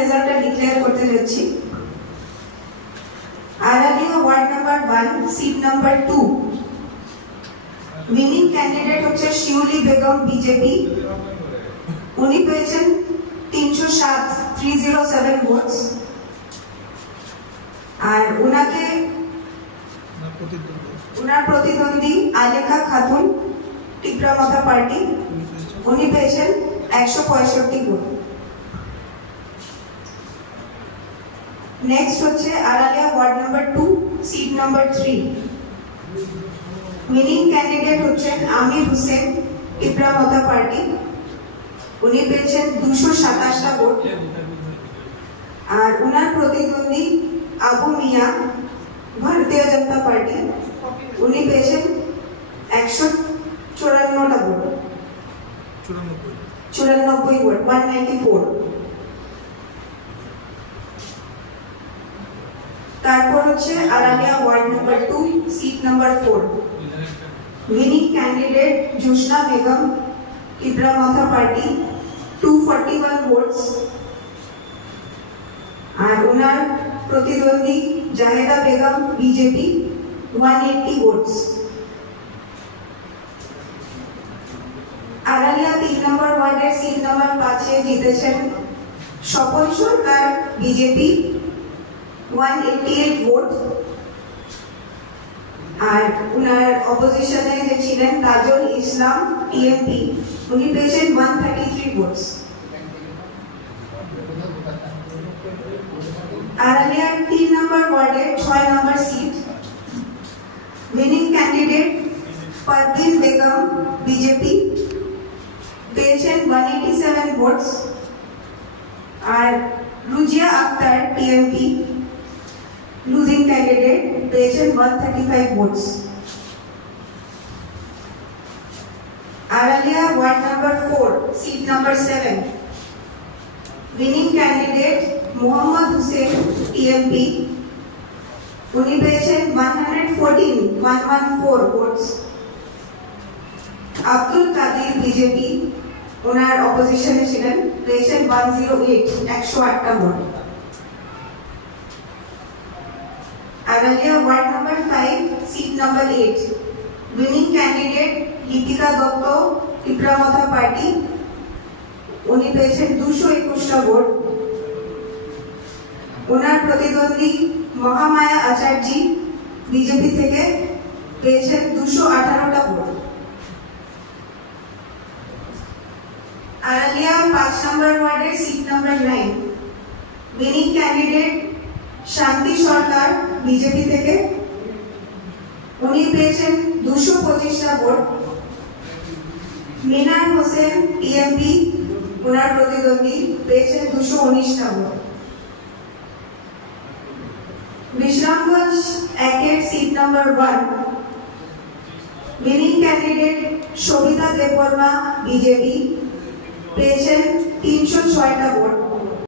রেজাল্টটা ডিক্লেয়ার করতে যাচ্ছি। Aralia ward number 1 seat number 2 winning candidate হচ্ছে শিউলি বেগম বিজেপি। উনি পেয়েছেন 307 ভোটস। আর ওনার প্রতিদ্বন্দ্বী আলেখা খাতুন টিপরামাথা পার্টি, উনি পেয়েছেন 165 ভোট। নেক্সট হচ্ছে Aralia ward number 2 seat number 3 winning candidate হচ্ছেন আমির হোসেন টিপরামাথা পার্টি, উনি পেয়েছেন 227টা ভোট। আর ওনার প্রতিদ্বন্দ্বী আবু মিয়া ভারতীয় জনতা পার্টি, উনি পেয়েছেন 154টা ভোট, 94 ভোট, 194। তারপর হচ্ছে Aralia ward number 2 seat number 4 winning candidate Josna Begum Tipra Motha party, 241 votes. আর ওনার প্রতিদ্বন্দ্বী Jaheda Begum BJP, 180 votes. Aralia 3 number ওয়ার্ডের সিট নাম্বার 5 জিতেছেন স্বপন সরকার বিজেপি, 188 ভোট। আর ওনার অপোজিশনে যে ছিলেন তাজুল ইসলাম টিএমপি, উনি পেয়েছেন 133 ভোটস। আরালিয়ার 3 নম্বর ওয়ার্ডের 6 নম্বর seat winning candidate Parvin Begum BJP, পেয়েছেন 187 ভোটস। আর Rujia Akhtar TMP losing candidate, পেয়েছেন 135 votes. Aralia ward number 4 seat number 7 winning candidate Mohammad Hossain TMP, উনি পেয়েছেন 114 ভোটস। আব্দুল কাদির বিজেপি, ওনার অপোজিশনে ছিলেন, পেয়েছেন 108টা vote. Aralia ward number 5 seat number 8 winning candidate Lipika Dutta Tipra Motha party, উনি পেয়েছেন 221টা ভোট। ওনার প্রতিদ্বন্দ্বী মহামায়া আচার্য বিজেপি থেকে পেয়েছেন 218টা ভোট। আরালিয়া 5 নম্বর ওয়ার্ডের সিট নাম্বার 9 উইনিং ক্যান্ডিডেট শান্তি সরকার বিজেপি থেকে, উনি পেয়েছেন 225টা ভোট। মিনার হোসেন টিএমপি, ওনার প্রতিদ্বন্দ্বী, পেয়েছেন 219টা vote. Bishramganj 1 seat number 1 winning candidate Sabita Debbarma BJP, পেয়েছেন 306টা ভোট।